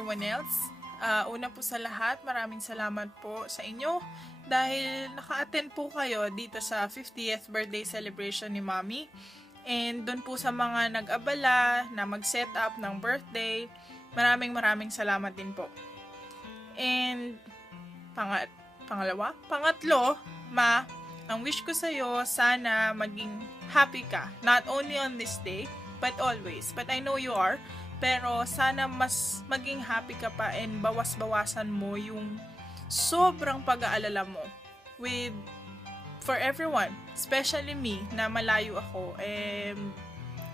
everyone else. Una po sa lahat, maraming salamat po sa inyo dahil naka-attend po kayo dito sa 50th birthday celebration ni Mommy. And doon po sa mga nag-abala na mag-set up ng birthday, maraming salamat din po. And pangatlo, Ma, ang wish ko sa'yo, sana maging happy ka. Not only on this day, but always. But I know you are. Pero sana mas maging happy ka pa and bawas-bawasan mo yung sobrang pag-aalala mo for everyone, especially me, na malayo ako.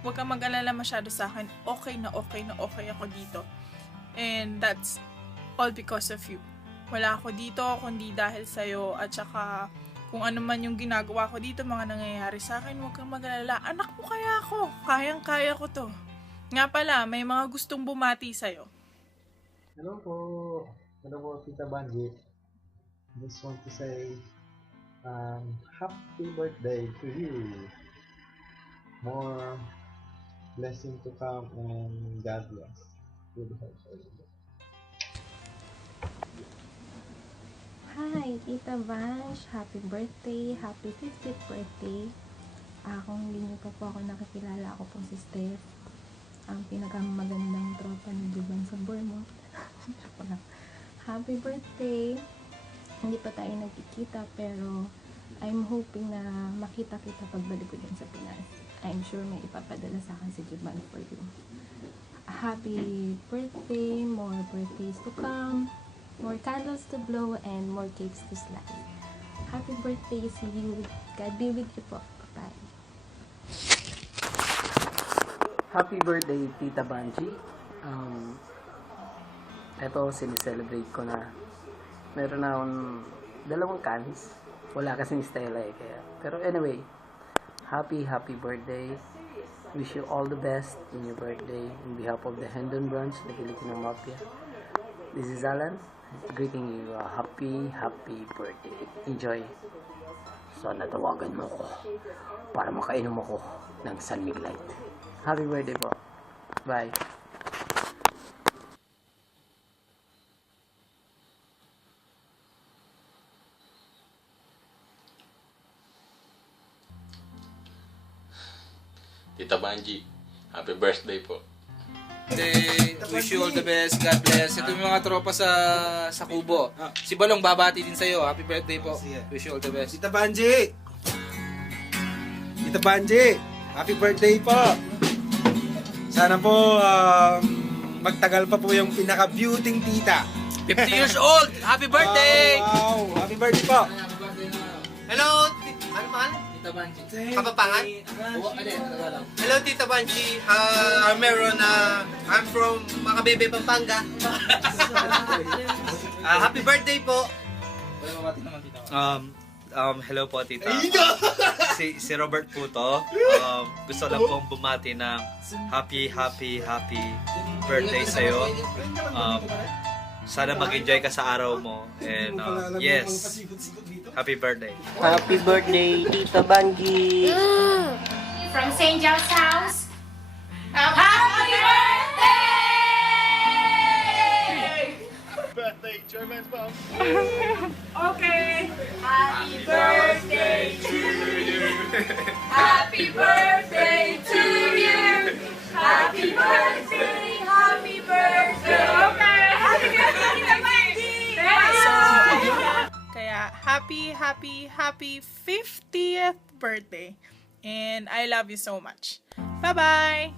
Huwag kang mag-alala masyado sa akin. Okay na okay ako dito. And that's all because of you. Wala ako dito kundi dahil sa'yo, at saka kung ano man yung ginagawa ko dito, mga nangyayari sa akin, huwag kang mag-alala. Anak mo kaya ako. Kayang-kaya ko to. Nga pala, may mga gustong bumati sa'yo. Hello po. Hello po, Tita Banji. Just want to say, happy birthday to you. More blessing to come and God bless. Good health for you. Hi, Tita Vange. Happy birthday. Happy 50th birthday. Kung hindi niyo pa po ako nakikilala, ako po si Steph. Ang pinakamagandang tropa ni Juban sa Bournemouth. Happy birthday. Hindi pa tayo nagkikita, pero I'm hoping na makita kita pagbalik ko din sa Pinas. I'm sure may ipapadala sa akin si Juban for you. Happy birthday. More birthdays to come. More candles to blow and more cakes to slice. Happy birthday, see you. God be with you po. Bye. Happy birthday, Tita Banji. Ito, sinicelebrate ko na. Meron na akong 2 cans. Wala kasing Stella eh. Kaya. Pero anyway, happy birthday. Wish you all the best in your birthday. In behalf of the Hendon branch, the Filipino Mafia. This is Alan. Greeting you a happy birthday. Enjoy. Sana tawagan mo ko para makainom ako ng San Miguelite. Happy birthday po. Bye. Tita Banji, happy birthday po. Wish you all the best. God bless. Ito yung mga tropa sa Kubo. Si Balong babati din sa'yo. Happy birthday po. Wish you all the best. Tita Banji! Tita Banji! Happy birthday po! Sana po magtagal pa po yung pinaka-beauting tita. 50 years old! Happy birthday! Wow! Happy birthday po! Hello, ano pangalan? Tita Banji. Kapapangan? Hello, Tita Banji. I'm from Makabebe, Pampanga. Happy birthday po. Hello po, Tita. Si Robert po to. Gusto lang pong bumati ng happy birthday sa'yo. Sana mag-enjoy ka sa araw mo. And yes, happy birthday. Happy birthday, Tita Banji. From St. John's house. Happy birthday! Birthday, German's mom. Okay. Happy birthday to you. Happy birthday to you. Happy birthday. Happy birthday. Okay. Happy birthday, Mandy. Kaya happy 50th birthday. And I love you so much. Bye-bye!